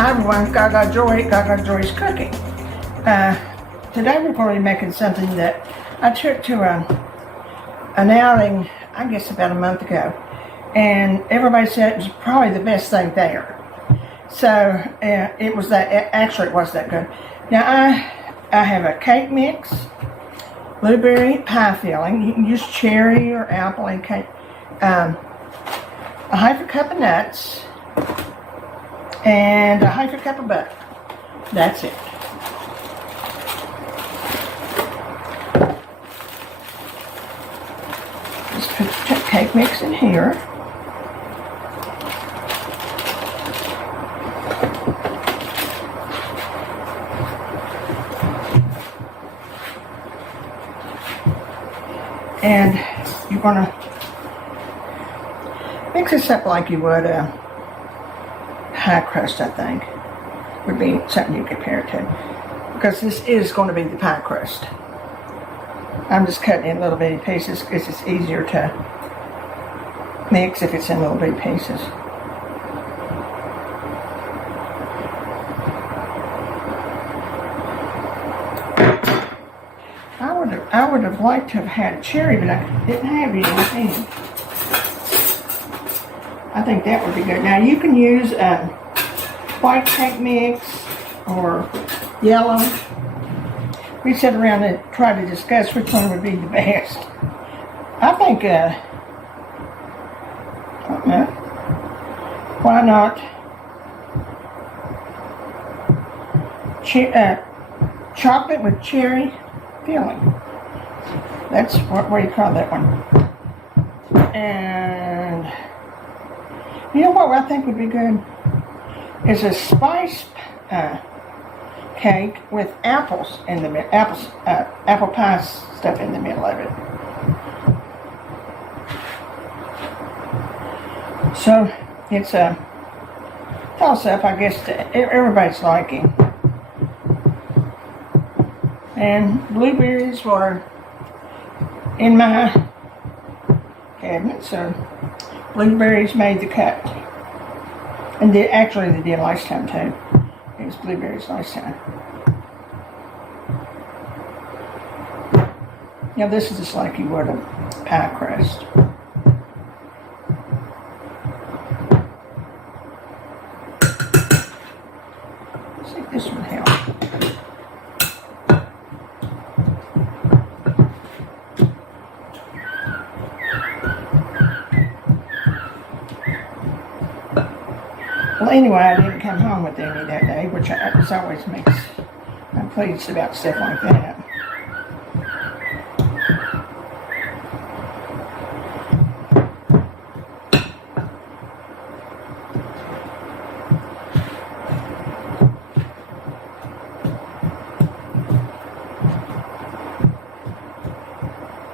Hi everyone, Gagajoy's cooking. Today we're going to be making something that I took to an outing, I guess about a month ago, and everybody said it was probably the best thing there. So it was that. Actually, it was that good. Now I have a cake mix, blueberry pie filling. You can use cherry or apple and cake. A half a cup of nuts. And a half a cup of butter. That's it. Just put the cake mix in here. And you're going to mix this up like you would pie crust, I think, would be something you compare it to. Because this is going to be the pie crust. I'm just cutting it in little bitty pieces because it's easier to mix if it's in little bitty pieces. I would have liked to have had cherry, but I didn't have any. I think that would be good. Now you can use white cake mix or yellow. We sat around and tried to discuss which one would be the best. I think, I don't know, why not chocolate with cherry filling. That's what do you call that one? And you know what I think would be good is a spice cake with apples in the middle, apple pie stuff in the middle of it. So it's a toss-up, I guess, to everybody's liking. And blueberries were in my cabinet, so blueberries made the cut. And actually they did last time too. It was blueberries last time. Now this is just like you would a pie crust. Let's see if this would help. Well, anyway, I didn't come home with any that day, which always makes I'm pleased about stuff like that.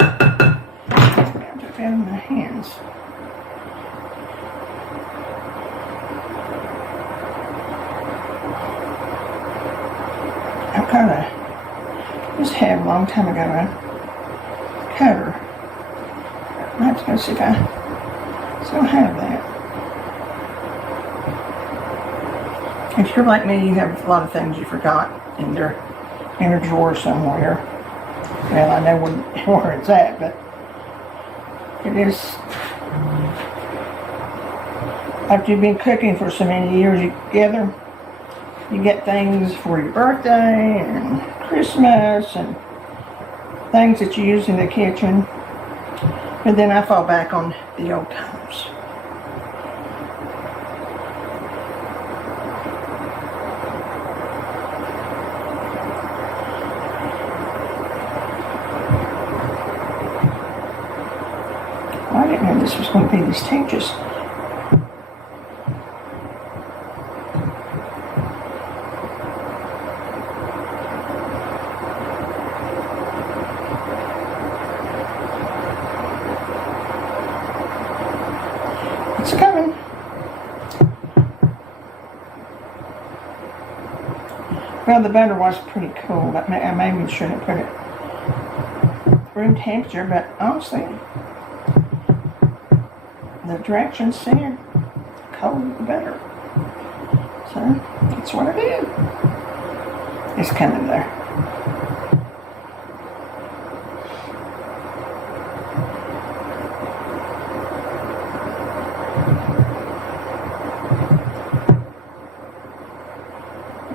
I took that in my hands. I just had a long time ago a cutter. I have to go see if I still have that. If you're like me, you have a lot of things you forgot in a drawer somewhere. Well, I know where it's at, but it is. After you've been cooking for so many years together, you get things for your birthday and Christmas and things that you use in the kitchen. And then I fall back on the old times. Well, I didn't know this was going to be this tasteless. It's coming. Well, the butter was pretty cool, but I maybe should have put it room temperature, but honestly, the directions said cold the better. So that's what I did. It's coming there.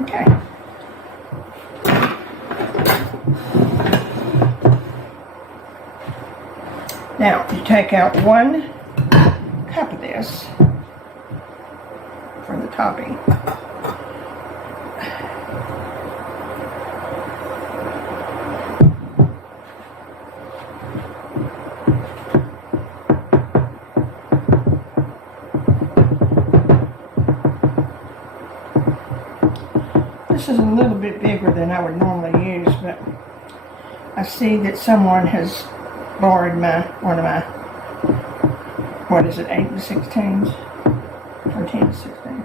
Okay. Now you take out 1 cup of this for the topping. This is a little bit bigger than I would normally use, but I see that someone has borrowed one of my, what is it, 8 16s? Or 10 16.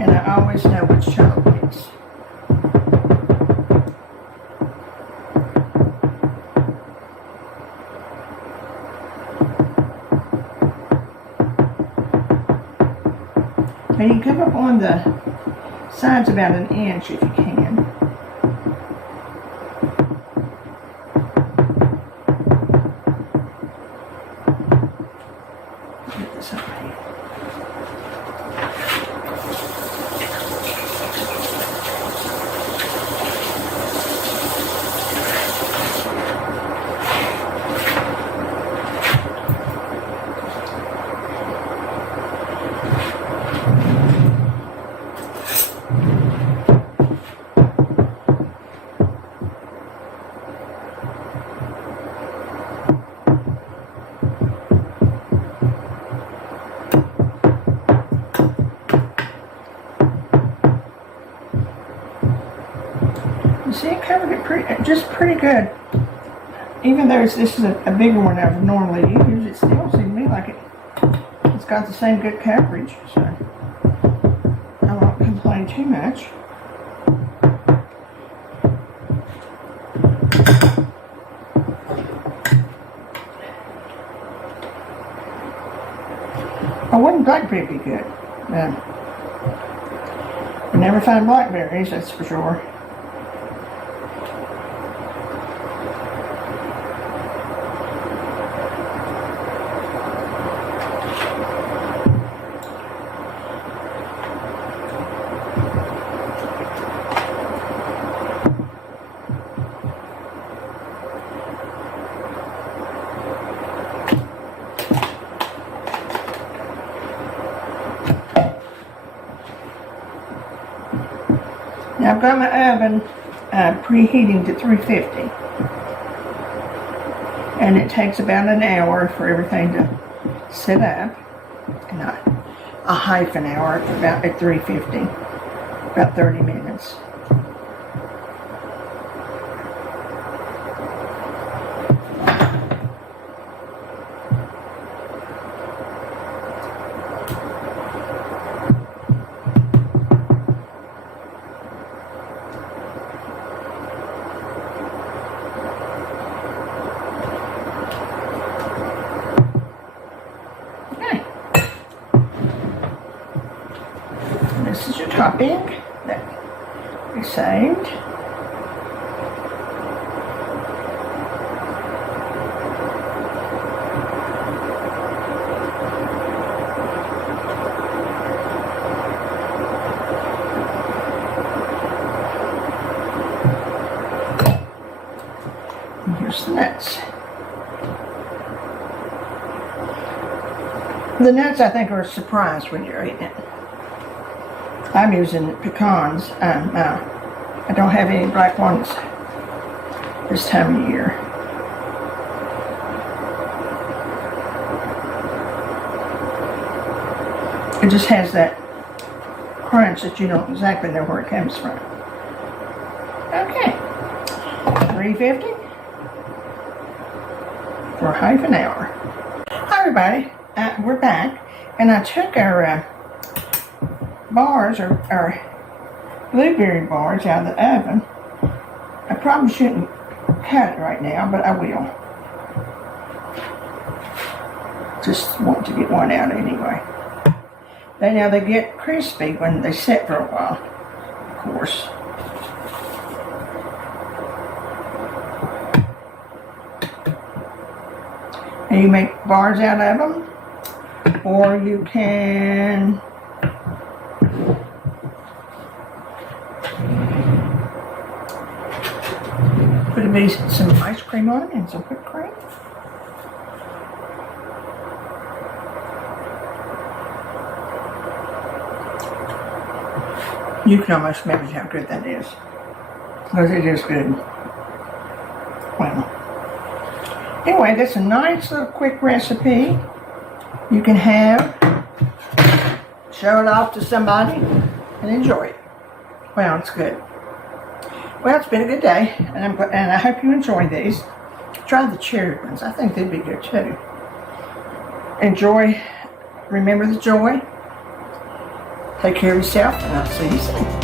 And I always know which child it is. Now you come up on the sides about 1 inch if you can. Get this up here. You see, it covered it pretty good. Even though this is a bigger one I would normally use, it still seems to me like it's got the same good coverage. So I won't complain too much. I wouldn't blackberry be good. You never find blackberries, that's for sure. Now I've got my oven preheating to 350, and it takes about 1 hour for everything to set up, not a half an hour at 350, about 30 minutes. This is your topping that we saved. And here's the nuts. The nuts, I think, are a surprise when you're eating it. I'm using pecans. I don't have any black walnuts this time of year. It just has that crunch that you don't exactly know where it comes from. Okay, 350 for half an hour. Hi everybody, we're back, and I took our bars or blueberry bars out of the oven. I probably shouldn't cut it right now, but I will. Just want to get one out anyway. Now they get crispy when they sit for a while, of course. And you make bars out of them, or you can put a bit some ice cream on it and some whipped cream. You can almost imagine how good that is, because it is good. Well, anyway, that's a nice little quick recipe. You can have, show it off to somebody, and enjoy it. Well, it's good. Well, it's been a good day, and I hope you enjoy these. Try the cherry ones. I think they'd be good too. Enjoy. Remember the joy. Take care of yourself, and I'll see you soon.